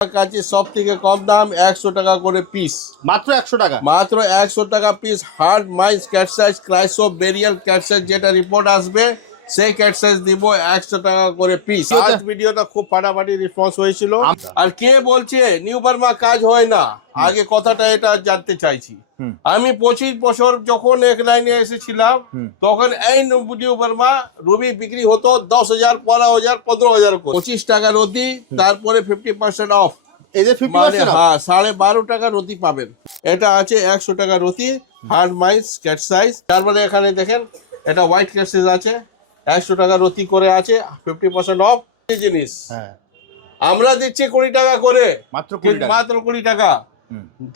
কাছে সব থেকে কম দাম একশো টাকা করে পিস মাত্র একশো টাকা? মাত্র একশো টাকা piece hard মাইস cat's eye chrysoberyl cat's eye যেটা রিপোর্ট আসবে সেই ক্যাট সাইজ দিব একশো টাকা করে পিস ভিডিওটা খুব ফাটাফাটি রেসপন্স হয়েছিল। আর কে বলছে নিউ বার্মা কাজ হয় না। আগে কথাটা এটা জানতে চাইছি। আমি পঁচিশ বছর যখন এক লাইনে এসেছিলাম তখন এই নিউ বার্মা রুবি বিক্রি হতো দশ হাজার পনেরো হাজার পনেরো হাজার পঁচিশ টাকা রতি তারপরে ফিফটি পার্সেন্ট অফ এই যে ফিফটি হ্যাঁ সাড়ে বারো টাকা রতি পাবেন। এটা আছে একশো টাকা রতি হার্ড মাইস ক্যাট সাইজ তারপরে এখানে দেখেন এটা হোয়াইট ক্যাট সাইজ আছে। একশো টাকা রতি করে আছে ফিফটি পার্সেন্ট অফ জিনিস। হ্যাঁ। আমরা দিচ্ছি কুড়ি টাকা করে। মাত্র মাত্র কুড়ি টাকা।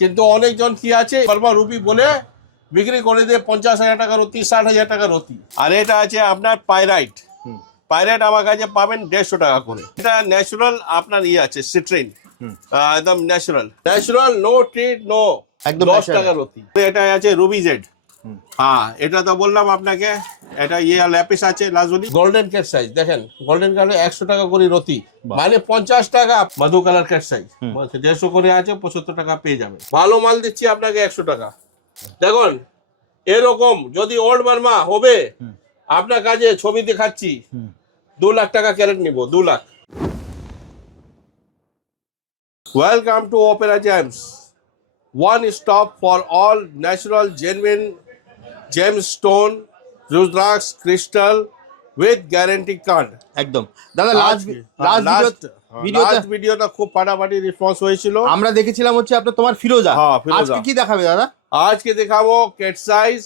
কিন্তু অনেকজন কি আছে বর্মা রুপি বলে বিক্রি করে দিয়ে পঞ্চাশ হাজার টাকা রতি ষাট হাজার টাকা রতি। আর এটা আছে আপনার পাইরাইট। পাইরাইট আমার কাছে পাবেন দেড়শো টাকা করে। এটা ন্যাচারাল আপনার ইয়ে আছে সিট্রেন। একদম natural natural no treat no একদম দশ। টাকা রতি। এটা আছে রুবি জেড। হ্যাঁ এটা তো বললাম আপনাকে। এটা ইয়ে ল্যাপিস আছে লাজুলি। গোল্ডেন ক্যাট সাইজ দেখেন গোল্ডেন কালার একশো টাকা করে রতি। মানে পঞ্চাশ টাকা মধু কালার ক্যাট সাইজ দেড়শো করে আছে পঁচাত্তর টাকা পেয়ে যাবে। ভালো মাল দিচ্ছি আপনাকে একশো টাকা। দেখুন এরকম যদি ওল্ড বার্মা হবে আপনার কাছে ছবি দেখাচ্ছি। দু লাখ টাকা ক্যারেট নিব দু lakh. Welcome to Opera Gems one stop for all natural genuine gemstone rudraksha crystal with guarantee card একদম। দাদা লাস্ট লাস্ট লাস্ট ভিডিওটা খুব ফাটাফাটি রেসপন্স হয়েছিল। আমরা দেখেছিলাম হচ্ছে আপনার তোমার ফিরোজা। হ্যাঁ, ফিরোজা। আজকে কি দেখাবে দাদা? আজকে দেখাবো কেট সাইজ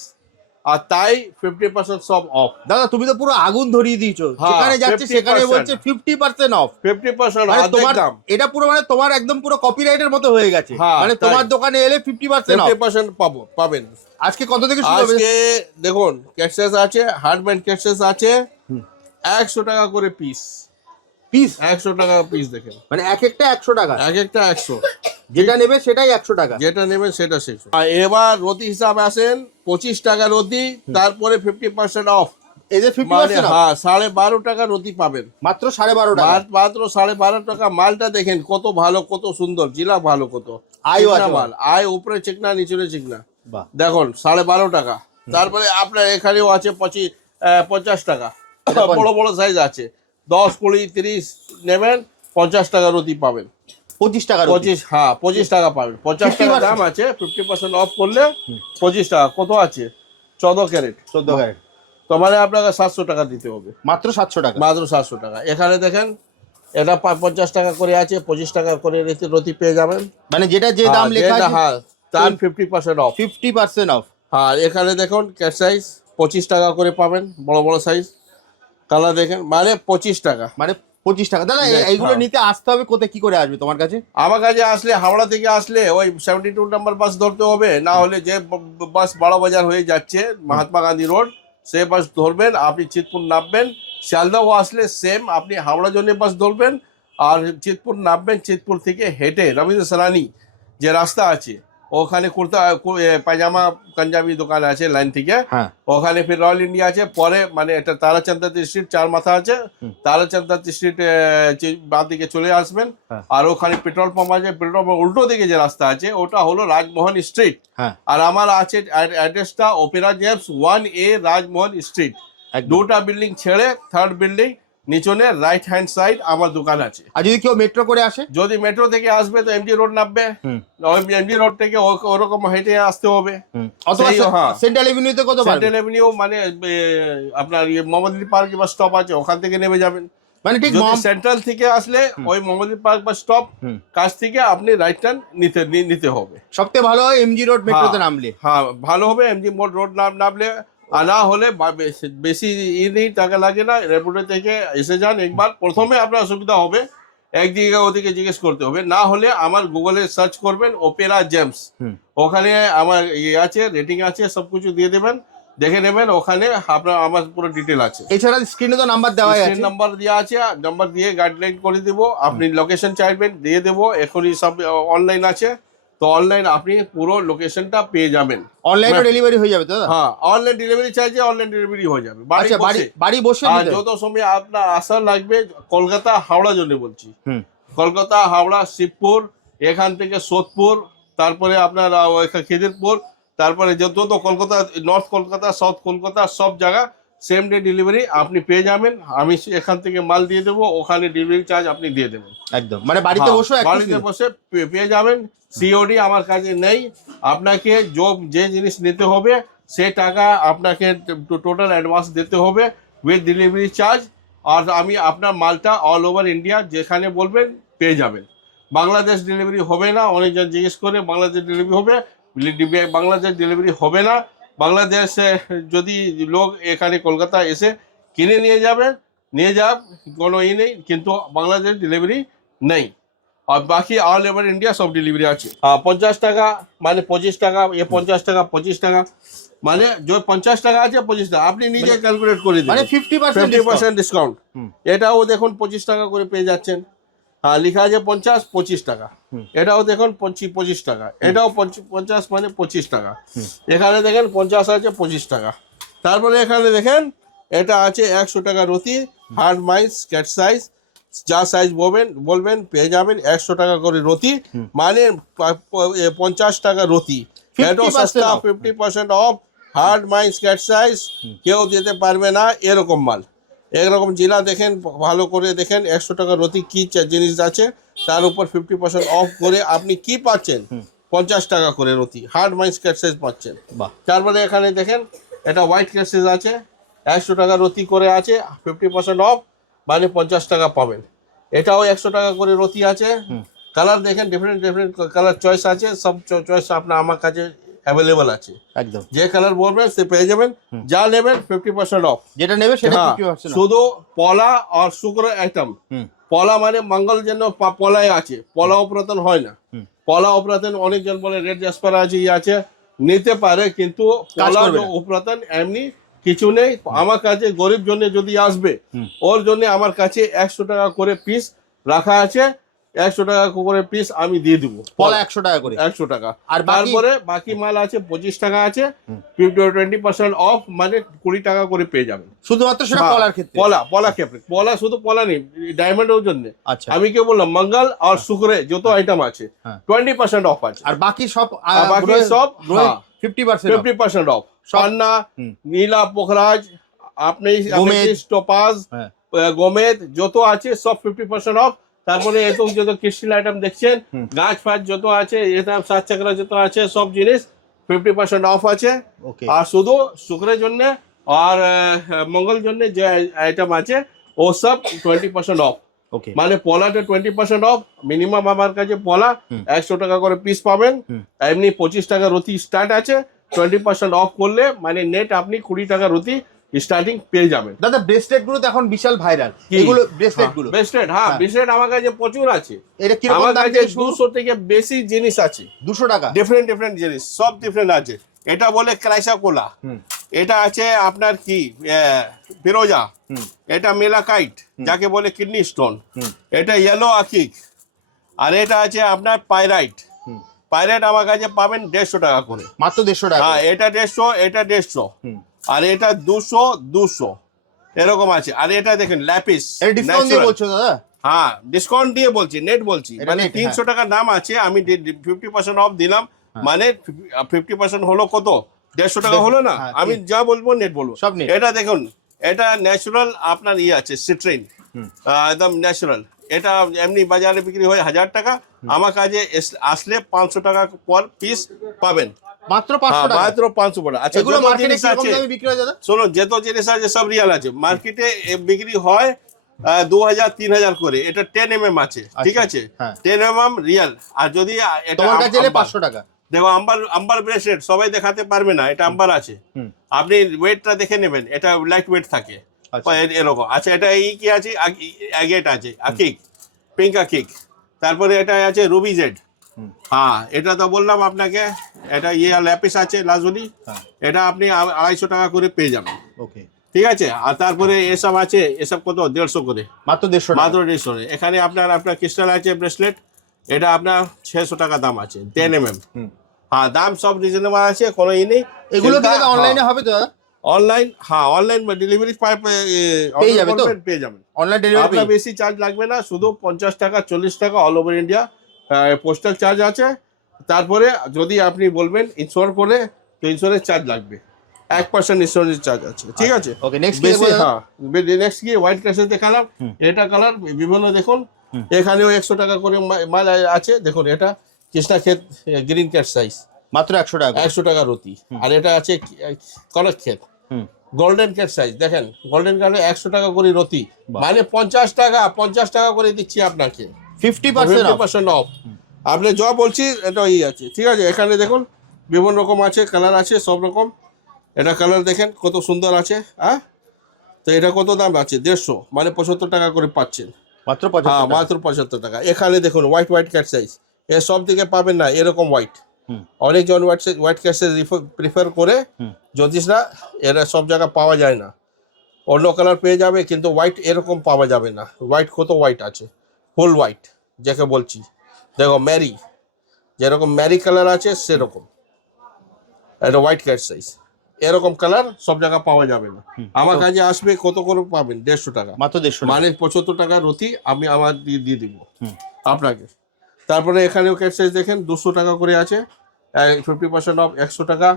আর তাই ফিফটি পার্সেন্ট সব অফ দাদা তুমি তো পুরো আগুন ধরিয়ে দিয়েছ। হ্যাঁ, যেখানে যাচ্ছে সেখানে বলছে fifty percent off fifty percent তোমার দাম। এটা পুরো মানে তোমার একদম পুরো কপিরাইটের মতো হয়ে গেছে। হ্যাঁ, মানে তোমার দোকানে এলে ফিফটি পার্সেন্ট ফিফটি পার্সেন্ট পাবো পাবেন। আজকে কত থেকে শুরু হবে? আজকে দেখুন ক্যাকসাস আছে হার্ডম্যান ক্যাকসাস আছে। একশো টাকা করে পিস পিস একশো টাকা পিস দেখেন। মানে এক একটা একশো টাকা। এক একটা একশো। যেটা নেবে সেটাই একশো টাকা। যেটা নেবেন সেটা শেষ। আর এবার রতি হিসাব আসেন পঁচিশ টাকা রতি তারপরে ফিফটি পার্সেন্ট অফ এই যে ফিফটি পার্সেন্ট হ্যাঁ সাড়ে বারো টাকা রতি পাবেন। মাত্র সাড়ে বারো টাকা? মাত্র সাড়ে বারো টাকা। মালটা দেখেন কত ভালো কত সুন্দর। জিলা ভালো কত। আছে। মাল। আয় উপরে চিকনা নিচে চিকনা। দেখুন সাড়ে বারো টাকা। তারপরে আপনার এখানেও আছে পঁচিশ পঞ্চাশ টাকা। বড় বড় সাইজ আছে। দশ কুড়ি তিরিশ নেবেন পঞ্চাশ টাকা রতি পাবেন। পঁচিশ টাকা পঁচিশ হ্যাঁ পঁচিশ টাকা পাবেন পঞ্চাশ টাকা দাম আছে ফিফটি পার্সেন্ট অফ করলে পঁচিশ টাকা। কত আছে? চোদ্দ ক্যারেট। চোদ্দ গায়ে তো মানে আপনাকে সাতশো টাকা দিতে হবে। মাত্র সাতশো টাকা। মাত্র সাতশো টাকা। এখানে দেখেন এটা পঞ্চাশ টাকা করে আছে পঁচিশ টাকা করে রতি- পেয়ে যাবেন। মানে যেটা যে দাম হ্যাঁ, লেখা যেটা, হ্যাঁ তার fifty percent off fifty percent off আর এখানে দেখুন ক্যাট সাইজ পঁচিশ টাকা করে পাবেন বড় বড় সাইজ কালার দেখেন মানে পঁচিশ টাকা। মানে পঁচিশ টাকা। দাদা হ্যাঁ। এইগুলো নিতে আসতে হবে কোথায় কি করে আসবে তোমার কাছে? আমার কাছে আসলে হাওড়া থেকে আসলে ওই সেভেন্টি টু নাম্বার বাস ধরতে হবে না হলে যে বাস বড় বাজার হয়ে যাচ্ছে মহাত্মা গান্ধী রোড সে বাস ধরবেন আপনি চিতপুর নামবেন শিয়ালদাও আসলে সেম আপনি হাওড়া জন্য বাস ধরবেন আর চিতপুর নামবেন চিতপুর থেকে হেঁটে রবীন্দ্র সরানি যে রাস্তা আছে। ওখানে কুর্তা পায়জামা পাঞ্জাবি দোকান আছে লাইন থেকে ওখানে ফির রয়্যাল ইন্ডিয়া আছে পরে মানে এটা তারাচন্দ্র স্ট্রিট চার মাথা আছে। তারাচন্দ্র স্ট্রিট বাঁ দিকে চলে আসবেন। আর ওখানে পেট্রোল পাম্প আছে পেট্রোল পাম্প উল্টো দিকে যে রাস্তা আছে ওটা হলো রাজমোহন স্ট্রিট আর আমার আছে অ্যাড্রেসটা Opera Gems one A Rajmohan street দুটা বিল্ডিং ছেড়ে থার্ড বিল্ডিং নিচনে রাইট হ্যান্ড সাইড আমার দোকান আছে। আর যদি কেউ মেট্রো করে আসে? যদি মেট্রো থেকে আসবে তো এমজি রোড নামবে। এমজি রোড থেকে ওরকম হেঁটে আসতে হবে। সেই, হ্যাঁ। সেন্ট্রাল এভিনিউতে কত সেন্ট্রাল এভিনিউ মানে আপনার ইয়ে মোহাম্মদী পার্ক বা স্টপ আছে ওখান থেকে নেমে যাবেন। মানে ঠিক সেন্ট্রাল থেকে আসলে ওই মোহাম্মদী পার্ক বা স্টপ কাছ থেকে আপনি রাইট টার্ন নিতে নিতে হবে। সবথেকে ভালো হয় এমজি রোড মেট্রোতে। নামলে। হ্যাঁ ভালো হবে এমজি মোড রোড নাম নামলে আর না হলে বেশি- ই নেই টাকা লাগে না রেপুটে থেকে এসে যান একবার। প্রথমে আপনার অসুবিধা হবে একদিকে ওদিকে জিজ্ঞেস করতে হবে। না হলে আমার গুগলে সার্চ করবেন ওপেরা জেমস। ওখানে আমার ইয়ে আছে রেটিং আছে সব কিছু দিয়ে দেবেন দেখে নেবেন ওখানে আপনার আমার পুরো ডিটেল আছে। এছাড়া স্ক্রিনে তো নাম্বার দেওয়া আছে। নাম্বার দেওয়া আছে নাম্বার দিয়ে গাইডলাইন করে দেবো। আপনি লোকেশন চাইবেন দিয়ে দেবো এখনই সব অনলাইন আছে। তো অনলাইন আপনি পুরো লোকেশনটা পেয়ে যাবেন। অনলাইনে ডেলিভারি হয়ে যাবে দাদা? হ্যাঁ অনলাইন ডেলিভারি চাইছে অনলাইন ডেলিভারি হয়ে যাবে। বাড়ি আচ্ছা বাড়ি বসে। বাড়ি বসে? যত সময় আপনার আসা লাগবে কলকাতা হাওড়া জন্য বলছি। কলকাতা হাওড়া শিবপুর এখান থেকে সোদপুর তারপরে আপনার খিদিরপুর তারপরে যত কলকাতা নর্থ কলকাতা সাউথ কলকাতা সব জায়গা সেম ডে ডেলিভারি আপনি পেয়ে যাবেন। আমি এখান থেকে মাল দিয়ে দেবো ওখানে ডেলিভারি চার্জ আপনি দিয়ে দেবেন। একদম। মানে বাড়িতে হ্যাঁ, বসে বাড়িতে বসে পেয়ে যাবেন। সিওডি আমার কাছে নেই। আপনাকে যে জিনিস নিতে হবে সে টাকা আপনাকে টোটাল অ্যাডভান্স দিতে হবে উইথ ডেলিভারি চার্জ আর আমি আপনার মালটা অল ওভার ইন্ডিয়া যেখানে বলবেন পেয়ে যাবেন। বাংলাদেশ ডেলিভারি হবে না অনেকজন জিজ্ঞেস করে বাংলাদেশ ডেলিভারি হবে। বাংলাদেশ ডেলিভারি হবে না। বাংলাদেশে যদি লোক এখানে কলকাতা এসে কিনে নিয়ে যাবে নিয়ে যাব কোনো ই নেই কিন্তু বাংলাদেশ ডেলিভারি নেই। আর বাকি অল ওভার ইন্ডিয়া সব ডেলিভারি আছে। পঞ্চাশ টাকা মানে পঁচিশ টাকা এ পঞ্চাশ টাকা পঁচিশ টাকা মানে যে পঞ্চাশ টাকা আছে পঁচিশ টাকা। আপনি নিজে ক্যালকুলেট করে মানে দিন ফিফটি পার্সেন্ট ডিসকাউন্ট এটাও দেখুন পঁচিশ টাকা করে পেয়ে যাচ্ছেন। হ্যাঁ লেখা আছে পঞ্চাশ পঁচিশ টাকা। এটাও দেখুন পঁচিশ পঁচিশ টাকা। এটাও পঞ্চ- পঞ্চাশ মানে পঁচিশ টাকা। এখানে দেখেন পঞ্চাশ আছে পঁচিশ টাকা। তারপরে এখানে দেখেন এটা আছে একশো টাকা রতি হার্ড মাইস ক্যাট সাইজ যা সাইজ বলবেন বলবেন পেয়ে যাবেন একশো টাকা করে রতি মানে পঞ্চাশ টাকা রতি 50% এটাও সস্তা fifty percent off hard mines cat's eye কেউ দিতে পারবে না এরকম মাল। এরকম জেলা দেখেন ভালো করে দেখেন একশো টাকা রতি কি জিনিস আছে তার উপর ফিফটি পার্সেন্ট অফ করে আপনি কি পাচ্ছেন? পঞ্চাশ টাকা করে রতি হার্ড মাইন্স ক্যাট পাচ্ছেন। বাহ। তারপরে এখানে দেখেন এটা হোয়াইট ক্যাসেজ আছে একশো টাকা রতি করে আছে ফিফটি পার্সেন্ট অফ মানে পঞ্চাশ টাকা পাবেন। এটাও একশো টাকা করে রতি আছে। কালার দেখেন ডিফারেন্ট ডিফারেন্ট কালার চয়েস আছে সব চয়েস আপনার আমার কাছে অ্যাভেলেবল আছে। একদম। যে কালার বলবেন সে পেয়ে যাবেন। যা নেবেন ফিফটি পার্সেন্ট অফ যেটা নেবে সেটা হ্যাঁ শুধু পলা আর শুক্র আইটেম পলা মানে মঙ্গল জন্য পা- পলাই আছে। পলা অপারেশন হয় না। পলা অপারেশন অনেকজন বলে রেড জাসপার আছে ই আছে। নিতে পারে কিন্তু পলা করবে না। অপারেশন এমনি কিছু নেই। আমার কাছে গরিব জন্য যদি আসবে ওর জন্য আমার কাছে একশো টাকা করে পিস রাখা আছে। একশো টাকা করে পিস আমি দিয়ে দেবো। পলা একশো টাকা করে। একশো টাকা। আর তারপরে বাকি মাল আছে পঁচিশ টাকা আছে হুম। টোয়েন্টি পার্সেন্ট অফ মানে কুড়ি টাকা করে পেয়ে যাবেন শুধুমাত্র সেটা হ্যাঁ, পলার ক্ষেত্রে? পলা পলা ক্ষেত্রে। পলা শুধু পলা নেই ডায়মন্ডের জন্য। আচ্ছা। আমি কি বললাম মঙ্গল আর শুক্রে যত আইটেম আছে হ্যাঁ। টোয়েন্টি পার্সেন্ট অফ আছে। আর বাকি সব বাকি সব, হ্যাঁ। Fifty percent fifty percent off পান্না নীলা পোখরাজ আপনি। হ্যাঁ। গোমেদ যত আছে সব ফিফটি পার্সেন্ট অফ তারপরে এত যত কৃষ্টিল আইটেম দেখছেন গাছ ফাছ যত আছে সাত চাকরা যত আছে সব জিনিস ফিফটি পার্সেন্ট অফ আছে। আর শুধু শুক্রের জন্য আর মঙ্গল জন্য যে আইটেম আছে ও সব টোয়েন্টি পার্সেন্ট অফ ওকে মানে পলাটা টোয়েন্টি পার্সেন্ট অফ মিনিমাম আমার কাছে পলা একশো টাকা করে পিস পাবেন। এমনি পঁচিশ টাকা রতি স্টার্ট আছে টোয়েন্টি পার্সেন্ট অফ করলে মানে নেট আপনি কুড়ি টাকা রতি স্টার্টিং পেয়ে যাবেন। দাদা ব্রেসলেটগুলো তো এখন বিশাল ভাইরাল কি? এগুলো ব্রেসলেটগুলো। বেস্টেড হ্যাঁ হ্যাঁ। বেস্টেড আমার কাছে প্রচুর আছে। এটা কীরকম আমার কাছে থেকে শুরু দুশো থেকে বেশি জিনিস আছে। দুশো টাকা। ডিফারেন্ট ডিফারেন্ট জিনিস সব ডিফারেন্ট আছে। এটা বলে ক্রাইসা কোলা এটা আছে আপনার কি ফিরোজা। এটা মেলাকাইট যাকে বলে কিডনি স্টোন এটা ইয়েলো আকিক আর এটা আছে আপনার পাইরাইট হুম। পাইরাইট আমার কাছে পাবেন দেড়শো টাকা করে। মাত্র দেড়শো টাকা হ্যাঁ এটা দেড়শো এটা দেড়শো। আর এটা দুশো দুশো। এরকম আছে। আর এটা দেখেন ল্যাপিস দাদা? হ্যাঁ ডিসকাউন্ট দিয়ে বলছি নেট বলছি। মানে তিনশো টাকা দাম আছে আমি ফিফটি পার্সেন্ট অফ দিলাম। মানে ফিফটি পার্সেন্ট হলো কত? দেড়শো টাকা হলো না? হ্যাঁ, আমি যা বলব নেট বলব। সব এটা দেখুন এটা ন্যাচুরাল আপনার ইয়ে আছে সিট্রেন একদম ন্যাচারাল এটা এমনি বাজারে বিক্রি হয় হাজার টাকা। আমার কাছে আসলে পাঁচশো টাকা পর পিস পাবেন। মাত্র হ্যাঁ, পাঁচশো টাকা। মাত্র পাঁচশো টাকা। আচ্ছা এগুলো মার্কেটে জিনিস কীরকম দামে বিক্রি হয় দাদা? শোনো যত জিনিস আছে সব রিয়াল আছে। মার্কেটে বিক্রি হয় দু হাজার তিন হাজার করে। এটা টেন এম এম আছে ঠিক আছে। টেন এম এম রিয়াল আর যদি এটা তোমার কাছে পাঁচশো টাকা। দেখো আম্বার আম্বার ব্রেসলেট সবাই দেখাতে পারবে না এটা আম্বার আছে। আপনি ওয়েটটা দেখে নেবেন এটা লাইট ওয়েট থাকে। আচ্ছা। এরকম। আচ্ছা এটা এই কি আছে? আছে আকিক পিঙ্ক আকিক তারপরে এটা আছে রুবি জেড। হ্যাঁ এটা তো বললাম আপনাকে এটা ইয়ে ল্যাপিস আছে লাজুলি হ্যাঁ। এটা আপনি আড়াইশো টাকা করে পেয়ে যাবেন। ওকে। ঠিক আছে? আর তারপরে এসব আছে এসব কত? দেড়শো করে। মাত্র দেড়শো মাত্র দেড়শো এখানে আপনার আপনার ক্রিস্টাল আছে ব্রেসলেট এটা আপনার ছশো টাকা দাম আছে টেন এম এম। হ্যাঁ দাম সব রিজনেবল আছে কোনো ই নেই। এগুলো অনলাইনে হ্যাঁ। হবে তো? অনলাইন হ্যাঁ অনলাইন ডেলিভারি পেয়ে যাবে পেয়ে যাবেন। অনলাইন ডেলিভারি বেশি চার্জ লাগবে না শুধু পঞ্চাশ টাকা চল্লিশ টাকা all over India postal charge আছে। তারপরে যদি আপনি বলবেন ইন্স্যুর করে তো ইন্স্যুরেন্স চার্জ লাগবে। এক পার্সেন্ট ইন্স্যুরেন্স চার্জ আছে। ঠিক আছে? ওকে নেক্সট বেশি হ্যাঁ। নেক্সট কি? হোয়াইট ক্যাশে দেখালাম। এটা কালার বিভিন্ন দেখুন। এখানেও একশো টাকা করে মাল আছে। দেখুন এটা কৃষ্ণা ক্ষেত গ্রিন ক্যাট সাইজ মাত্র একশো টাকা একশো টাকা রতি আর এটা আছে কনক ক্ষেত। গোল্ডেন ক্যাট সাইজ দেখেন। গোল্ডেন কার্ডে একশো টাকা করে রতি মানে পঞ্চাশ টাকা পঞ্চাশ টাকা করে দিচ্ছি আপনাকে। ফিফটি পার্সেন্ট অফ আপনি যা বলছি এটা ই আছে। ঠিক আছে? এখানে দেখুন বিভিন্ন রকম আছে কালার আছে সব রকম। এটা কালার দেখেন কত সুন্দর আছে হ্যাঁ? তো এটা কত দাম আছে? দেড়শো মানে পঁচাত্তর টাকা করে পাচ্ছেন। মাত্র হ্যাঁ মাত্র পঁচাত্তর টাকা। এখানে দেখুন হোয়াইট হোয়াইট ক্যাট সাইজ এ সব দিকে পাবেন না এরকম হোয়াইট অনেকজন white size white cat's eye prefer করে জ্যোতিষরা এরা সব জায়গায় পাওয়া যায় না। অন্য কালার পেয়ে যাবে কিন্তু হোয়াইট এরকম পাওয়া যাবে না। হোয়াইট কত হোয়াইট আছে? ফুল হোয়াইট যাকে বলছি। দেখো ম্যারি যেরকম ম্যারি কালার আছে সেরকম। এটা হোয়াইট ক্যাট সাইজ এরকম কালার সব জায়গায় পাওয়া যাবে না। আমার কাছে আসবে কত করে পাবেন? দেড়শো টাকা। মাত্র দেড়শো মানে পঁচাত্তর টাকা রতি আমি আমার দিয়ে দিয়ে দিব। আপনাকে। তারপরে এখানেও ক্যাট সাইজ দেখেন দুশো টাকা করে আছে। ফিফটি পার্সেন্ট অফ একশো টাকা।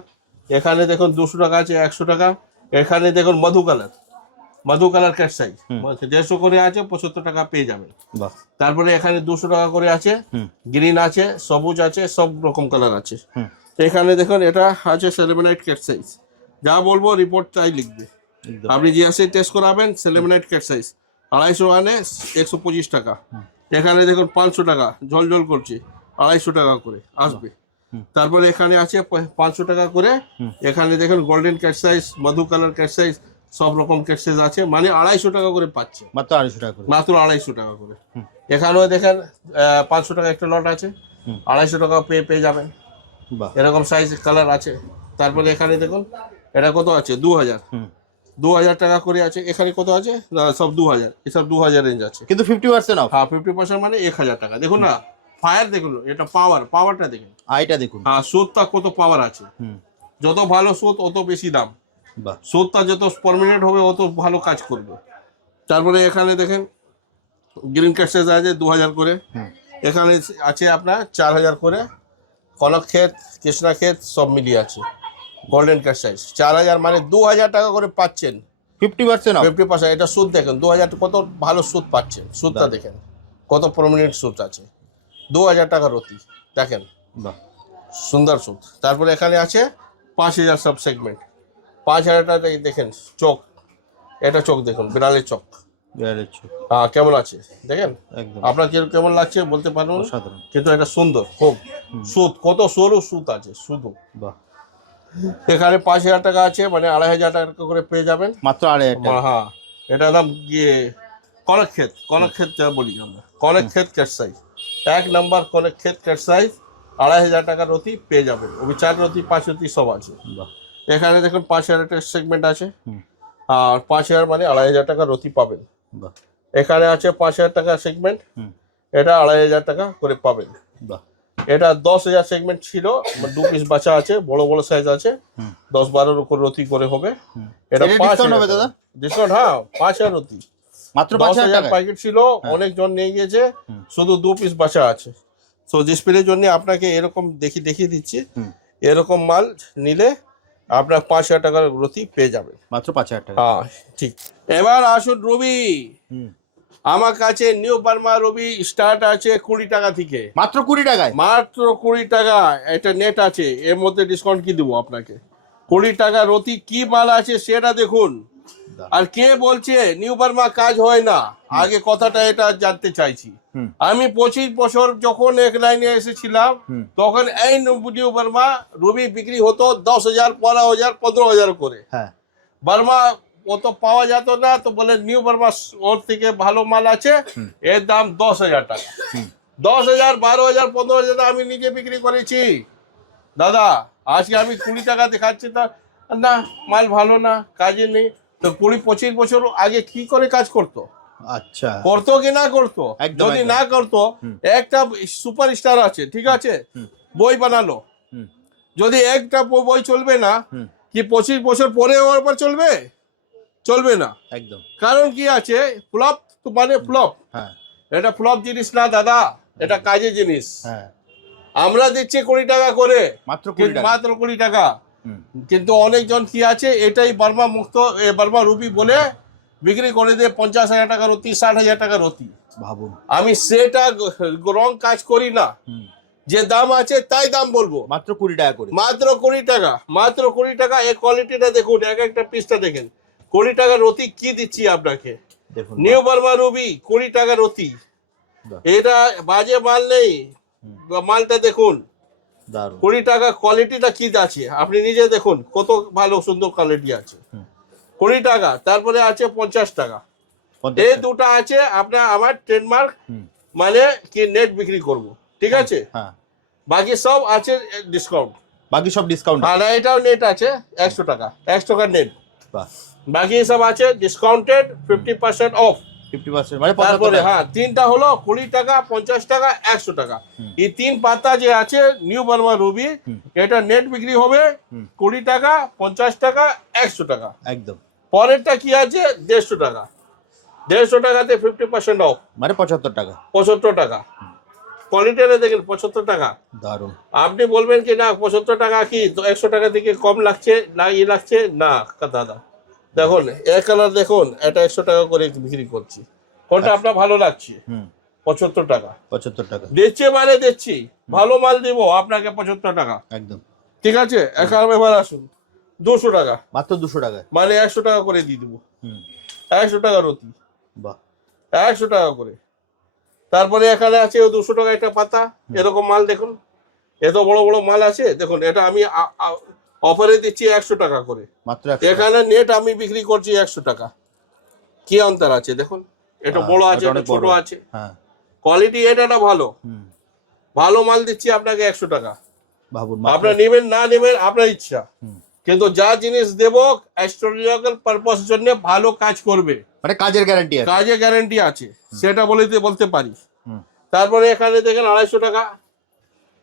এখানে দেখুন দুশো টাকা আছে একশো টাকা। এখানে দেখুন মধু কালার মধু কালার ক্যাট সাইজ দেড়শো করে আছে পঁচাত্তর টাকা পেয়ে যাবেন বাহ। তারপরে এখানে দুশো টাকা করে আছে। গ্রিন আছে সবুজ আছে সব রকম কালার আছে। এখানে দেখুন এটা আছে সেলেমিনাইট ক্যাট সাইজ যা বলব রিপোর্ট তাই লিখবে। আপনি জিএসআই টেস্ট করাবেন সেলেমিনাইট ক্যাট সাইজ আড়াইশো আনে একশো পঁচিশ টাকা। এখানে দেখুন পাঁচশো টাকা জল জল করছে। আড়াইশো টাকা করে আসবে। তারপরে এখানে আছে পাঁচশো টাকা করে। এখানে দেখুন গোল্ডেন ক্যাট সাইজ মধু কালার ক্যাট সাইজ সব রকম ক্যাট সাইজ আছে। মানে আড়াইশো টাকা করে পাচ্ছে। মাত্র আড়াইশো টাকা করে। মাত্র আড়াইশো টাকা করে। এখানেও দেখেন পাঁচশো টাকা একটা লট আছে। আড়াইশো টাকা পেয়ে পেয়ে যাবেন। এরকম সাইজ কালার আছে। তারপরে এখানে দেখুন এটা কত আছে? দু হাজার। দু হাজার টাকা করে আছে। এখানে কত আছে? না সব দু হাজার। এসব দু হাজার রেঞ্জ আছে। কিন্তু ফিফটি পার্সেন্ট অফ হ্যাঁ ফিফটি পার্সেন্ট মানে এক হাজার টাকা। দেখুন না ফায়ার দেখুন এটা পাওয়ার পাওয়ারটা দেখুন। আইটা দেখুন। হ্যাঁ সুদটা কত পাওয়ার আছে। হুম। যত ভালো সুদ অত বেশি দাম। সুদটা যত পারমানেন্ট হবে অত ভালো কাজ করবে। তারপরে এখানে দেখেন গ্রিন ক্যাশেজ আছে দু হাজার করে এখানে আছে আপনার চার হাজার করে। কনক ক্ষেত কৃষ্ণা ক্ষেত সব মিলিয়ে আছে গোল্ডেন ক্যাশ সাইজ চার হাজার মানে দু হাজার টাকা করে পাচ্ছেন। ফিফটি পার্সেন্ট ফিফটি পার্সেন্ট এটা সুদ দেখেন দু হাজার কত ভালো সুদ পাচ্ছেন। সুদটা দেখেন কত প্রমিনেন্ট সুদ আছে। দু হাজার টাকা রতি দেখেন। সুন্দর সুদ। তারপরে এখানে আছে পাঁচ হাজার সব সেগমেন্ট পাঁচ হাজার টাকা দেখেন চোখ। এটা চোখ দেখুন বিড়ালের চোখ। বিড়ালের চোখ। হ্যাঁ কেমন আছে? দেখেন? আপনার কেমন লাগছে বলতে পারব। কিন্তু এটা সুন্দর খুব। সুদ কত সরু সুদ আছে শুধু। বাহ। এখানে পাঁচ হাজার টাকা আছে মানে আড়াই হাজার টাকা করে পেয়ে যাবেন। মাত্র আড়াই হাজার হ্যাঁ। এটা দাম গিয়ে কনক ক্ষেত কনক ক্ষেত যা বলি আমরা। কনক ক্ষেত ক্যাট সাইজ। এক নাম্বার কনক ক্ষেত ক্যাট সাইজ আড়াই হাজার টাকার রতি পেয়ে যাবেন। ওই চার রতি পাঁচ রতি সব আছে। বাহ। এখানে দেখুন পাঁচ হাজার একটা সেগমেন্ট আছে। আর পাঁচ হাজার মানে আড়াই হাজার টাকা রতি পাবেন। এখানে আছে পাঁচ হাজার টাকা সেগমেন্ট এটা আড়াই হাজার টাকা করে পাবেন। এটা দশ হাজার সেগমেন্ট ছিল দু পিস বাচ্চা আছে বড় বড় সাইজ আছে। দশ বারোর উপর রতি করে হবে। এটা পাঁচ হবে দাদা? ডিসকাউন্ট হ্যাঁ পাঁচ হাজার রতি মাত্র পাঁচ হাজার প্যাকেট ছিল অনেকজন নিয়ে গিয়েছে শুধু দু পিস বাচ্চা আছে। তো ডিসপ্লের জন্য আপনাকে এরকম দেখি দেখিয়ে দিচ্ছি। এরকম মাল নিলে আপনার পাঁচ হাজার টাকার রতি পেয়ে যাবে মাত্র পাঁচ হাজার টাকা। হ্যাঁ ঠিক। এবার আসুন রবি। আমার কাছে নিউ বার্মা রবি স্টার্ট আছে কুড়ি টাকা থেকে। মাত্র কুড়ি টাকায়? মাত্র কুড়ি টাকা এটা নেট আছে এর মধ্যে ডিসকাউন্ট কি দেবো আপনাকে? কুড়ি টাকা রতি কি মাল আছে সেটা দেখুন। আর কে বলছে নিউ বার্মা কাজ হয় না? আগে কথাটা এটা জানতে চাইছি। আমি পঁচিশ বছর যখন এক লাইনে এসেছিলাম তখন এই নিউ বার্মা রবি বিক্রি হতো দশ হাজার পনেরো হাজার পনেরো হাজার করে। হ্যাঁ। বার্মা অত পাওয়া যেত না তো বলে নিউ বার্মা ওর থেকে ভালো মাল আছে এর দাম দশ হাজার টাকা। দশ হাজার বারো হাজার পনেরো হাজার আমি নিজে বিক্রি করেছি। দাদা আজকে আমি কুড়ি টাকা দেখাচ্ছি তা না মাল ভালো না কাজে নেই। তো কুড়ি পঁচিশ বছর আগে কি করে কাজ করতো? আচ্ছা। করতো কি না করতো? যদি না করতো একটা সুপার স্টার আছে ঠিক আছে? বই বানালো। যদি একটা বই চলবে না কি পঁচিশ বছর পরে উপর চলবে? চলবে না। একদম। কারণ কি আছে? ফ্লপ মানে ফ্লপ। হ্যাঁ। এটা ফ্লপ জিনিস না দাদা। এটা কাজের জিনিস। হ্যাঁ। আমরা দিচ্ছি কুড়ি টাকা করে। মাত্র কুড়ি টাকা। মাত্র কুড়ি টাকা। হুম, কিন্তু অনেকজন কি আছে এটাই বার্মা মুক্ত বার্মা রুপি বলে বিক্রি করে দিয়ে পঞ্চাশ হাজার টাকা রতি ষাট হাজার টাকা রতি। ভাবুন আমি সেটা রং কাজ করি না। যে দাম আছে তাই দাম বলব। মাত্র কুড়ি টাকা করে। মাত্র কুড়ি টাকা মাত্র কুড়ি টাকা এই কোয়ালিটিটা দেখুন এক একটা পিসটা দেখেন। কুড়ি টাকা রতি কি দিচ্ছি আপনাকে? দেখুন নিউ বার্মা রুবি কুড়ি টাকা রতি। এটা বাজে মাল নেই। মালটা দেখুন। কুড়ি টাকা কোয়ালিটিটা কি আছে? আপনি নিজে দেখুন কত ভালো সুন্দর কোয়ালিটি আছে। কুড়ি টাকা তারপরে আছে পঞ্চাশ টাকা। এই। দুটো আছে আপনার আমার ট্রেডমার্ক মানে কি নেট বিক্রি করব। ঠিক আছে? হ্যাঁ। বাকি সব আছে ডিসকাউন্ট বাকি সব ডিসকাউন্ট আর এটাও নেট আছে একশো টাকা। একশো টাকার নেট বাকি সব আছে discounted fifty percent off fifty percent মানে তারপরে হ্যাঁ তিনটা হলো কুড়ি টাকা পঞ্চাশ টাকা একশো টাকা। এই তিন পাতা যে আছে নিউ বার্মা রুবি এটা নেট বিক্রি হবে কুড়ি টাকা পঞ্চাশ টাকা একশো টাকা। একদম। পরেরটা কি আছে? দেড়শো টাকা। দেড়শো টাকাতে ফিফটি পার্সেন্ট অফ মানে পঁচাত্তর টাকা। পঁচাত্তর টাকা। কোয়ালিটিটা দেখেন পঁচাত্তর টাকা। দারুণ। আপনি বলবেন কি না পঁচাত্তর টাকা কি? একশো টাকা থেকে কম লাগছে না ই লাগছে? না দাদা। দেখুন এক কালার দেখুন এটা একশো টাকা করে বিক্রি করছি। কোনটা আপনার ভালো লাগছে? পঁচাত্তর টাকা। পঁচাত্তর টাকা। দিচ্ছে মানে দিচ্ছি। ভালো মাল দিব আপনাকে পঁচাত্তর টাকা। একদম। ঠিক আছে? একার এবার আসুন। দুশো টাকা। মাত্র দুশো টাকায় মানে একশো টাকা করে দিয়ে দেবো। হুম। একশো টাকা রতি। বাহ। একশো টাকা করে। তারপরে এখানে আছে দুশো টাকা একটা পাতা। এরকম মাল দেখুন। এত বড় বড় মাল আছে। দেখুন এটা আমি অফারে দিচ্ছি একশো টাকা করে। মাত্র এখানে নেট আমি বিক্রি করছি একশো টাকা। কি অন্তর আছে দেখুন? এটা হ্যাঁ, বড় আছে এটা এটা ছোট আছে। হ্যাঁ। কোয়ালিটি এটাটা ভালো। হুম। ভালো মাল দিচ্ছি আপনাকে একশো টাকা। আপনার নেবেন না নেবেন আপনার ইচ্ছা। কিন্তু যা জিনিস দেব অ্যাস্ট্রোলজিক্যাল পারপাস জন্য ভালো কাজ করবে। মানে কাজের গ্যারান্টি আছে। কাজে গ্যারান্টি আছে। সেটা বলে বলতে পারি। তারপরে এখানে দেখেন আড়াইশো টাকা।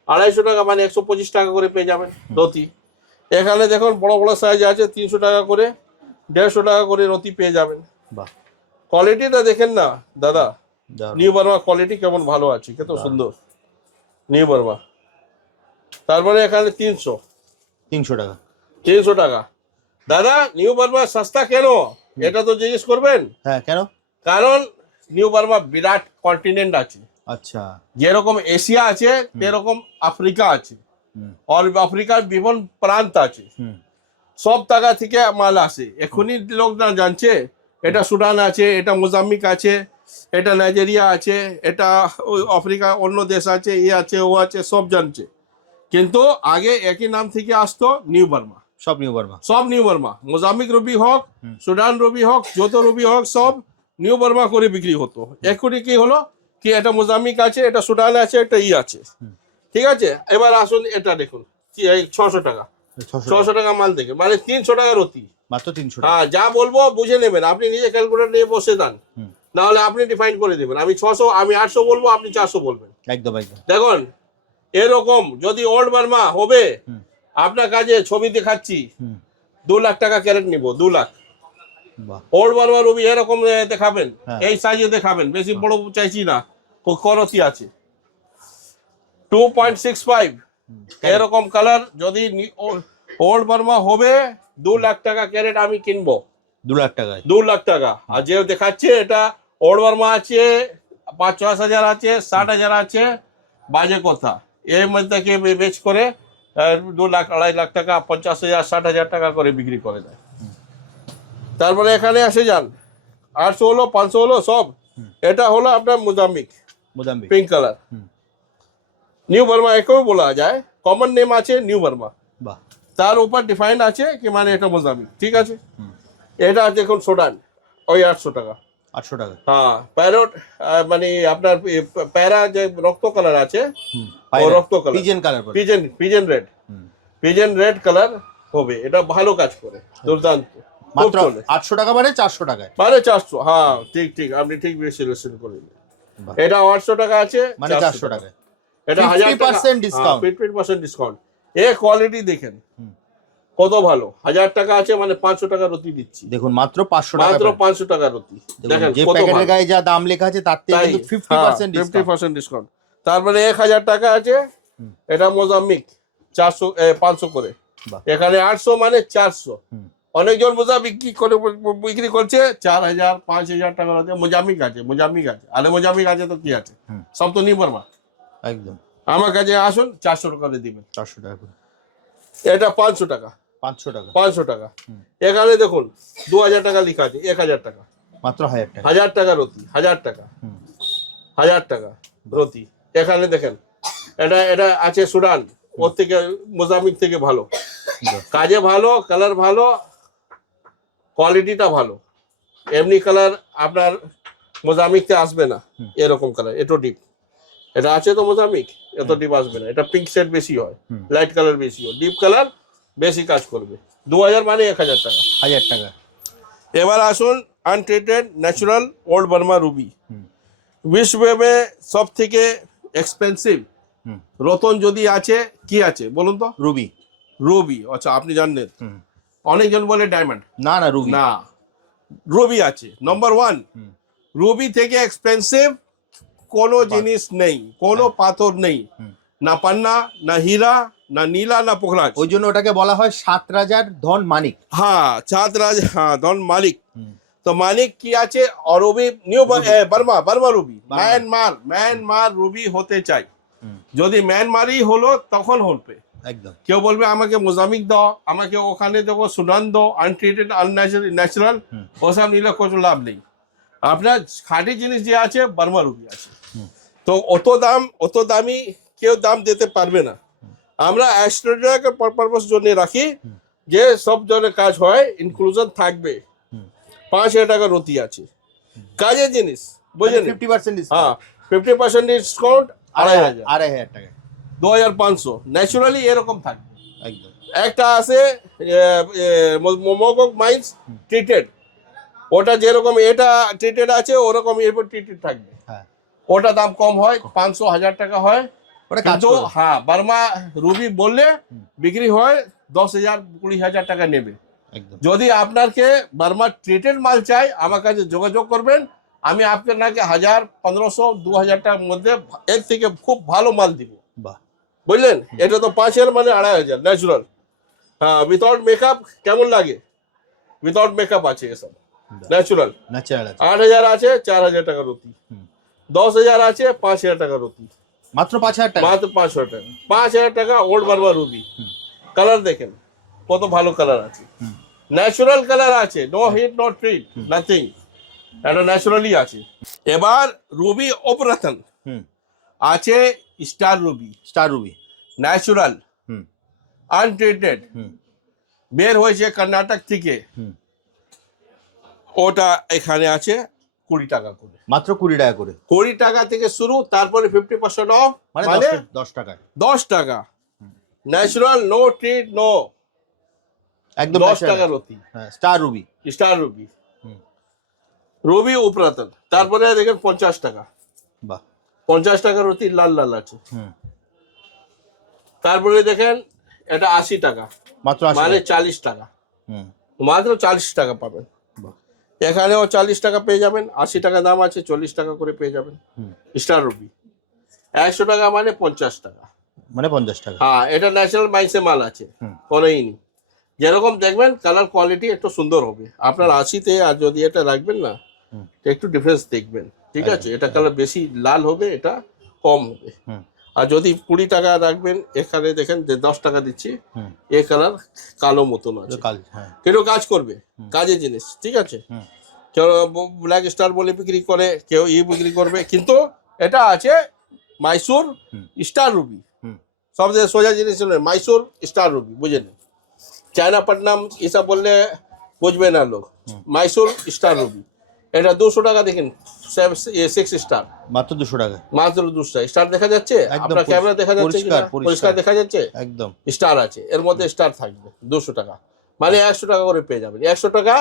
আড়াইশো টাকা মানে একশো পঁচিশ টাকা করে পেয়ে যাবেন রতি এখানে দেখুন বড় বড় সাইজ আছে তিনশো টাকা করে দেড়শো টাকা করে রতি পেয়ে যাবেন। বাহ। কোয়ালিটিটা দেখেন না দাদা। নিউ বার্মা কোয়ালিটি কেমন ভালো আছে কত সুন্দর। নিউ বার্মা তারপরে এখানে তিনশো। তিনশো টাকা। তিনশো টাকা। দাদা নিউ বার্মা সস্তা কেন? এটা তো জিজ্ঞেস করবেন? হ্যাঁ কেন? কারণ নিউ বার্মা বিরাট কন্টিনেন্ট আছে। আচ্ছা। যেরকম এশিয়া আছে সেরকম আফ্রিকা আছে। আর আফ্রিকার বিভিন্ন প্রান্ত আছে। সব জায়গা থেকে মাল আসে। এখনই লোক না জানছে এটা সুডান আছে এটা মোজাম্বিক আছে এটা নাইজেরিয়া আছে এটা আফ্রিকা অন্য দেশ আছে এ আছে ও আছে সব জানছে। কিন্তু আগে একই নাম থেকে আসতো নিউ বার্মা। সব নিউ বার্মা। সব নিউ বার্মা। মোজাম্বিক রবি হোক সুডান রবি হোক যত রবি হোক সব নিউ বার্মা করে বিক্রি হতো। এখনই কি হলো? কি এটা মোজাম্বিক আছে এটা সুডান আছে এটা ই আছে। ঠিক আছে? এবার আসুন এটা দেখুন। ছশো টাকা। ছশো টাকা। মাল দেখে মানে তিনশো টাকা রতি। মাত্র তিনশো হ্যাঁ যা বলব বুঝে নেবেন। আপনি নিজে ক্যালকুলেটর নিয়ে বসে দেন নাহলে আপনি ডিফাইন করে দেবেন। আমি ছশো আমি আটশো বলব আপনি চারশো বলবেন। একদম একদম। দেখুন এরকম যদি ওল্ড বার্মা হবে আপনার কাছে ছবি দেখাচ্ছি দু লাখ টাকা ক্যারেট নিব দু লাখ। ওল্ড বার্মা রবি এরকম দেখাবেন হ্যাঁ। এই সাইজে দেখাবেন। বেশি বড় চাইছি না করতি আছে। টু পয়েন্ট সিক্স ফাইভ এরকম কালার যদি ওল্ড বার্মা হবে দু লাখ টাকা ক্যারেট আমি কিনবো। দু লাখ টাকায়। দু লাখ টাকা। আর যে দেখাচ্ছে এটা ওল্ড বার্মা আছে পাঁচ ছয় হাজার আছে ষাট হাজার আছে বাজে কথা। এর মধ্যে বেচ করে দু লাখ আড়াই লাখ টাকা পঞ্চাশ হাজার ষাট হাজার টাকা করে বিক্রি করে দেয়। তারপরে এখানে আসে যান। আটশো হলো পাঁচশো হলো সব। এটা হলো আপনার Mozambique. Mozambique. Pink colour new Burma একেও বলা যায়। কমন নেম আছে নিউ বার্মা তার উপর ডিফাইন আছে কি মানে এটা মোজাম্বিক ঠিক আছে? এটা দেখুন সোডান ওই আটশো টাকা। আটশো টাকা। হ্যাঁ প্যারট মানে আপনার প্যারা যে রক্ত কালার আছে রক্ত colour। Pigeon colour pigeon pigeon red pigeon red colour হবে। এটা ভালো কাজ করে। দুর্দান্ত। মাত্র আটশো টাকা মানে চারশো টাকায়। মানে চারশো। হ্যাঁ ঠিক ঠিক। আপনি ঠিক বিশ্লেষণ করলেন বাহ। এটা আটশো টাকা আছে মানে চারশো টাকায়। এটা হাজার 50% discount। ফিফটিন পার্সেন্ট ডিসকাউন্ট এ কোয়ালিটি দেখেন। কত ভালো। হাজার টাকা আছে মানে পাঁচশো টাকা রতি দিচ্ছি। দেখুন মাত্র পাঁচশো মাত্র পাঁচশো টাকা রতি দেখেন যে প্যাকেটের গায়ে যা দাম লেখা আছে তার থেকে কিন্তু fifty percent fifty percent discount তারপরে এক হাজার টাকা আছে। এটা মোজাম্বিক চারশো পাঁচশো করে। এখানে আটশো মানে চারশো। অনেকজন মোজা বিক্রি করে বিক্রি করছে? চার হাজার পাঁচ হাজার টাকা আছে মোজাম্বিক আছে মোজামিক আছে। আরে মোজামিক আছে তো কি আছে। সব তো নিবার মা। একদম। আমার কাছে আসুন চারশো টাকা দিয়ে দিবেন। চারশো টাকা করে। এটা পাঁচশো টাকা। পাঁচশো টাকা। পাঁচশো টাকা। এখানে দেখুন দু হাজার টাকা লেখা আছে এক হাজার টাকা। মাত্র হাজার টাকা। হাজার টাকা রতি হাজার টাকা। হাজার টাকা রতি। এখানে দেখেন এটা এটা আছে সুডান ওর থেকে মোজামিক থেকে ভালো। কাজে ভালো কালার ভালো কোয়ালিটিটা ভালো। এমনি কালার আপনার মোজামিকতে আসবে না এরকম কালার এটো ডিপ। এটা আছে তো মোজামিক এত ডিপ আসবে না। এটা পিঙ্ক সেট বেশি হয় লাইট কালার বেশি হয়। ডিপ কালার বেশি কাজ করবে। দু হাজার মানে এক হাজার টাকা। হাজার টাকা। এবার আসুন untreated natural old Burma ruby. বিশ্বব্যাপে সব থেকে এক্সপেন্সিভ রতন যদি আছে কি আছে? বলুন তো। রুবি রুবি আচ্ছা আপনি জানেন অনেকজন বলে ডায়মন্ড না না রুবি না। রুবি আছে। নম্বর ওয়ান রুবি থেকে এক্সপেন্সিভ কোনো জিনিস নেই কোনো পাথর নেই। না পান্না না হীরা না নীলা না পোখরাজ। ওই জন্য ওটাকে বলা হয় সাত রাজার ধন মানিক। হ্যাঁ ছাত্রাজ হ্যাঁ ধন মালিক তো মালিক কি আছে? অরবি new Burma Burma ruby. Myanmar Myanmar ruby হতে চাই। যদি মায়ানমারই হলো তখন হবে একদম। কেউ বলবে আমাকে মোজামিক দাও আমাকে ওখানে দেবো সুনান দাও আনট্রিটেড আনন্যাচারাল ন্যাচারাল ওসব নিলে কোনো লাভ নেই। আপনার খাঁটি জিনিস যে আছে বার্মা রুবি আছে তো অত দাম অত দামি কেউ দাম দিতে পারবে না আমরা এক্সট্রা পারপাস জন্য রাখি যে সব ধরনের কাজ হয় ইনক্লুশন থাকবে পাঁচ হাজার টাকা রতি আছে কাজের জিনিস বুঝলেন ফিফটি পার্সেন্ট হ্যাঁ ফিফটি পার্সেন্ট ডিসকাউন্ট আড়াই হাজার আড়াই হাজার টাকা দু হাজার পাঁচশো ন্যাচুরালি এরকম থাকবে একদম একটা আছে মোমোকক মাইন্স ট্রিটেড ওটা যেরকম এটা ট্রিটেড আছে ওরকম এরপর ট্রিটেড থাকবে। হ্যাঁ। ওটা দাম কম হয় পাঁচশো হাজার টাকা হয়। ওটা হ্যাঁ বার্মা রুবি বললে বিক্রি হয় দশ হাজার কুড়ি হাজার টাকা নেবে। যদি আপনাকে বার্মা ট্রিটেড মাল চাই আমার কাছে যোগাযোগ করবেন। আমি আপনাকে হাজার পনেরোশো দু হাজার টাকার মধ্যে এর থেকে খুব ভালো মাল দিব। বাহ। বুঝলেন? এটা তো পাঁচ হাজার মানে আড়াই হাজার ন্যাচুরাল হ্যাঁ উইথাউট মেকআপ কেমন লাগে? উইথাউট মেকআপ আছে এসব। ন্যাচুরাল ন্যাচারাল আট হাজার আছে চার হাজার টাকা রতি দশ হাজার আছে পাঁচ হাজার টাকা রতি মাত্র পাঁচ হাজার টাকা? মাত্র পাঁচ হাজার টাকা। পাঁচ হাজার টাকা ওল্ড বারবার রুবি কালার দেখেন। কত ভালো কালার আছে। ন্যাচুরাল কালার আছে। No heat no treat nothing এটা ন্যাচুরালি আছে। এবার রুবি অপরাতন হুম। আছে star ruby. Star ruby. Natural untreated বের হয়েছে কর্ণাটক থেকে। ওটা এখানে আছে কুড়ি টাকা করে। মাত্র কুড়ি টাকা করে। কুড়ি টাকা থেকে শুরু তারপরে ফিফটি পার্সেন্ট অফ মানে দশ টাকায়। দশ টাকা। ন্যাচুরাল নো ট্রিট নো একদম দশ। টাকা রতি star ruby star ruby. Ruby উপরাতন। তারপরে দেখেন পঞ্চাশ টাকা। বাহ। পঞ্চাশ টাকা রতি লাল লাল আছে। হুম। তারপরে দেখেন এটা আশি টাকা। মাত্র মানে টাকা। চালিশ টাকা। হুম। মাত্র চালিশ টাকা পাবেন। এখানেও চল্লিশ টাকা পেয়ে যাবেন আশি টাকা দাম আছে চল্লিশ টাকা করে পেয়ে যাবেন। Star Ruby. একশো টাকা মানে পঞ্চাশ টাকা। মানে পঞ্চাশ টাকা। হ্যাঁ এটা ন্যাচারাল মাইসে মাল আছে নেই যেরকম দেখবেন কালার কোয়ালিটি একটু সুন্দর হবে। আপনার আশিতে আর যদি এটা রাখবেন না। একটু ডিফারেন্স দেখবেন। ঠিক আছে? এটা কালার বেশি লাল হবে এটা কম হবে। আর যদি কুড়ি টাকা রাখবেন এখানে দেখেন যে দশ টাকা দিচ্ছি এ কালার কালো মতন আছে। হ্যাঁ। কেউ কাজ করবে। কাজের জিনিস ঠিক আছে? কেউ ব্ল্যাক স্টার বলে বিক্রি করে কেউ ই বিক্রি করবে কিন্তু এটা আছে মাইসুর স্টার রুবি। সবচেয়ে সোজা জিনিস মাইসুর স্টার রুবি বুঝেন চায়নাপট্টনম এসব বললে বুঝবে না লোক। Mysore Star Ruby. এটা দুশো টাকা দেখেন সিক্স স্টার মাত্র দুশো টাকা। মাত্র দুশো। স্টার দেখা যাচ্ছে? আপনার ক্যামেরা দেখা যাচ্ছে পরিষ্কার, দেখা যাচ্ছে? একদম। স্টার আছে। এর মধ্যে স্টার থাকবে দুশো টাকা। মানে একশো টাকা করে পেয়ে যাবেন। একশো টাকা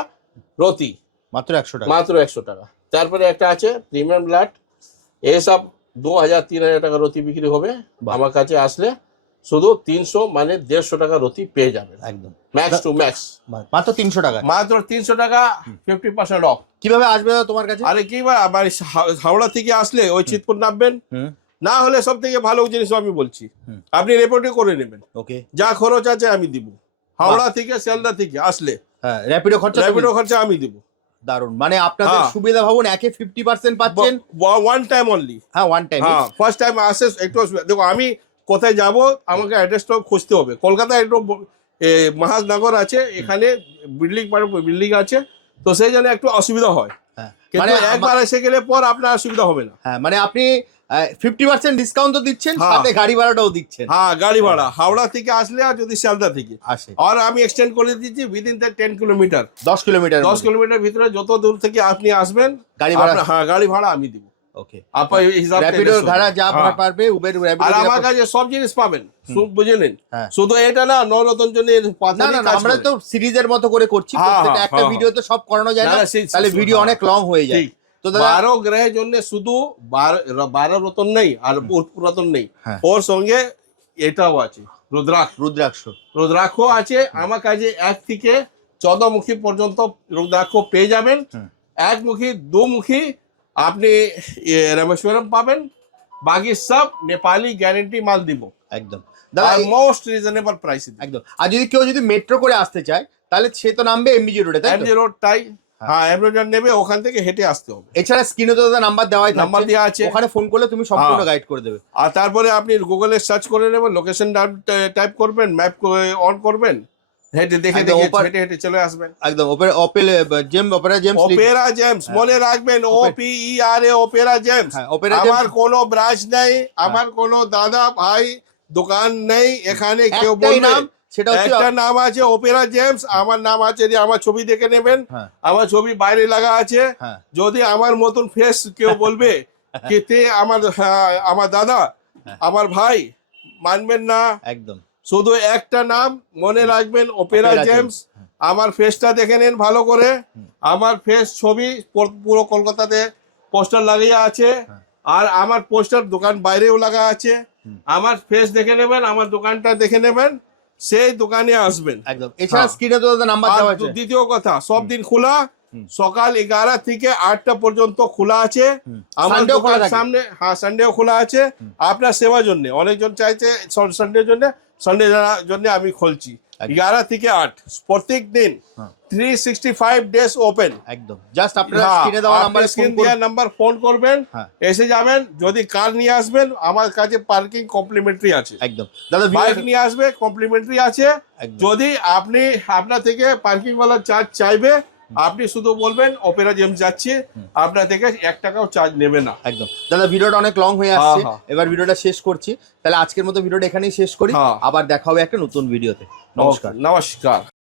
রতি। মাত্র একশো টাকা। মাত্র একশো টাকা। তারপরে একটা আছে প্রিমিয়াম ব্লাড এসব দু হাজার তিন হাজার টাকা রতি বিক্রি হবে। আমার কাছে আসলে শুধু তিনশো মানে দেড়শো টাকা রতি পেয়ে যাবেন। একদম। ম্যাক্স টু ম্যাক্স মাত্র তিনশো টাকা মাত্র তিনশো টাকা ফিফটি পার্সেন্ট অফ কীভাবে আসবে তোমার কাছে? আরে কি আমার হাওড়া থেকে আসলে ওই চিতপুর নামবেন? না হলে সব থেকে ভালো জিনিস আমি বলছি। আপনি রেপোর্টে করে নেবেন। ওকে। যা খরচ আছে আমি দিব। হাওড়া থেকে শিয়ালদা থেকে আসলে। হ্যাঁ র্যাপিডো খরচা র্যাপিডো খরচা আমি দিব। দারুণ মানে আপনাদের হ্যাঁ। সুবিধা ভাবুন একে ফিফটি পার্সেন্ট পাচ্ছেন। ওয়ান টাইম অনলি হ্যাঁ ওয়ান টাইম ফার্স্ট টাইম আসে একটু দেখো আমি কোথায় যাব? আমাকে অ্যাড্রেসটা খুঁজতে হবে। কলকাতায় একটু মহাজনগর আছে এখানে বিল্ডিং বিল্ডিং আছে তো সেই জন্য একটু অসুবিধা হয়। হ্যাঁ। মানে একবার এসে গেলে পর আপনার অসুবিধা হবে না। হ্যাঁ মানে আপনি ফিফটি পার্সেন্ট ডিসকাউন্ট তো দিচ্ছেন হ্যাঁ। সাথে গাড়ি ভাড়াটাও দিচ্ছেন। হ্যাঁ গাড়ি ভাড়া। হাওড়া থেকে আসলে আর যদি শিয়ালদা থেকে। আসে। আর আমি এক্সটেন্ড করে দিচ্ছি উইদিন দ্য টেন কিলোমিটার দশ কিলোমিটার দশ কিলোমিটার ভিতরে যত দূর থেকে আপনি আসবেন গাড়ি ভাড়া হ্যাঁ গাড়ি ভাড়া আমি দিব। ওকে আপনার হিসাব র্যাপিডো ভাড়া যা ভাড়া হ্যাঁ। পারবে উবের আর আমার কাছে সব জিনিস পাবেন। বুঝলেন হ্যাঁ। শুধু এটা না নরতন জনের না আমরা তো সিরিজের মতো করে করছি হ্যাঁ, প্রত্যেকটা একটা ভিডিও তো সব করানো যায় না, তাহলে ভিডিও। অনেক লং হয়ে যায়। তো বারো গ্রহের জন্য শুধু বারো রতন নেই আর নেই। ওর সঙ্গে এটাও আছে রুদ্রাক্ষ। রুদ্রাক্ষ। রুদ্রাক্ষ আছে। আমার কাছে এক থেকে চোদ্দমুখী পর্যন্ত রুদ্রাক্ষ পেয়ে যাবেন। একমুখী দুমুখী আপনি রামেশ্বরম পাবেন। বাকি সব নেপালি গ্যারেন্টি মাল দিব। একদম। দাদা মোস্ট রিজনেবল প্রাইস একদম। আর যদি কেউ যদি মেট্রো করে আসতে চায় তাহলে সে তো নামবে এমবিজি রোডে তাই? এমজি রোড টাই হ্যাঁ। এমজি রোড নেবে ওখান থেকে হেঁটে আসতে হবে। এছাড়া স্ক্রিনে তো দাদা নাম্বার দেওয়াই নাম্বার দেওয়া আছে। ওখানে ফোন করলে তুমি সম্পূর্ণ হ্যাঁ। গাইড করে দেবে। আর তারপরে আপনি গুগলে সার্চ করে নেবেন লোকেশন টাইপ করবেন ম্যাপ অন করবেন। হেঁটে দেখে দেখে ওপার- হেঁটে হেঁটে চলে আসবেন। একদম Opera opal gem Opera Gems Opera Gems মনে রাখবেন O P E R A Opera Gems হ্যাঁ আমার জেমস কোনো ব্রাঞ্চ নেই আমার কোনো দাদা ভাই দোকান নেই এখানে কেউ একটাই বলবে। নাম সেটা হচ্ছে একটা নাম আছে ওপেরা জেমস আমার নাম আছে যে আমার ছবি দেখে নেবেন হ্যাঁ। আমার ছবি বাইরে লাগা আছে। হ্যাঁ। যদি আমার মতন ফেস কেউ বলবে কি তে আমার হ্যাঁ, আমার দাদা হ্যাঁ। আমার ভাই মানবেন না। একদম। শুধু একটা নাম মনে রাখবেন ওপেরা জেমস। আমার ফেসটা দেখে নেন ভালো করে। আমার ফেস ছবি পুরো- কলকাতাতে পোস্টার লাগিয়ে আছে। হ্যাঁ। আর আমার পোস্টার দোকান বাইরেও লাগা আছে। আমার ফেস দেখে নেবেন আমার দোকানটা দেখে নেবেন সেই দোকানে আসবেন। একদম। এছাড়া হ্যাঁ। স্ক্রিনে তো নাম্বার দেওয়া আছে। দ্বিতীয় কথা সব দিন খোলা সকাল এগারো থেকে আটটা পর্যন্ত খোলা আছে। আমার? সামনে হ্যাঁ সানডেও খোলা আছে। আপনার সেবার জন্য অনেকজন চাইছে সানডের জন্য সানডে জন্য আমি খুলছি। এগারো থেকে আট প্রত্যেক দিন। Three sixty five days open একদম। জাস্ট আপনারা স্ক্রিনে দেওয়া নাম্বারে স্ক্রিন করুন। দেওয়া নাম্বার ফোন করবেন হ্যাঁ। এসে যাবেন যদি কার নিয়ে আসবেন আমার কাছে পার্কিং কমপ্লিমেন্টারি আছে। একদম। দাদা বাইক নিয়ে আসবে কমপ্লিমেন্টারি আছে। যদি আপনি আপনার থেকে পার্কিং ওয়ালা চার্জ চাইবে আপনি শুধু বলবেন অপেরা জেমস যাচ্ছে আপনার থেকে এক টাকাও চার্জ নেবে না। একদম। দাদা ভিডিওটা অনেক লং হয়ে আসছে। হ্যাঁ, এবার ভিডিওটা শেষ করছি। তাহলে আজকের মতো ভিডিওটা এখানেই শেষ করি। হ্যাঁ। আবার দেখা হবে একটা নতুন ভিডিওতে। নমস্কার। নমস্কার।